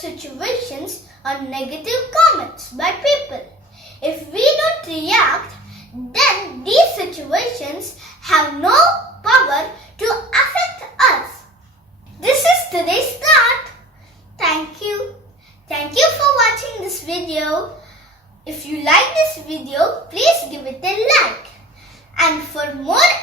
situations or negative comments by people. If we don't react, then these situations have no power to affect us. This is today's thought. Thank you. Thank you for watching this video. If you like this video, please give it a like. And for more